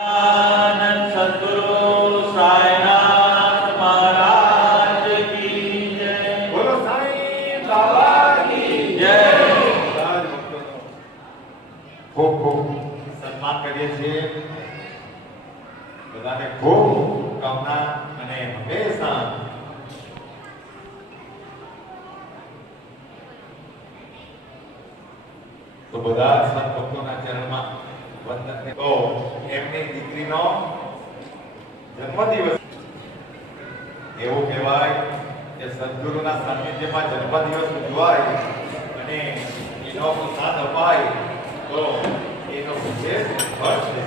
આનંદ સદગુરુ સાઈનાથ મહારાજ કી જય. બોલો સાईं બાબા કી જય. ખૂબ ખૂબ સન્માન કરીએ છીએ. બધાને ખૂબ શુભકામના અને હંમેશા તો બધા સંત ભક્તોના ચરણમાં વંદન. તો એમની દીકરીનો જન્મદિવસ એવું કહેવાય કે સદગુરુના સાનિધ્યમાં જન્મદિવસ ઉજવાય અને એનો પ્રસાદ અપાય તો એનો વિશેષ ફળ છે.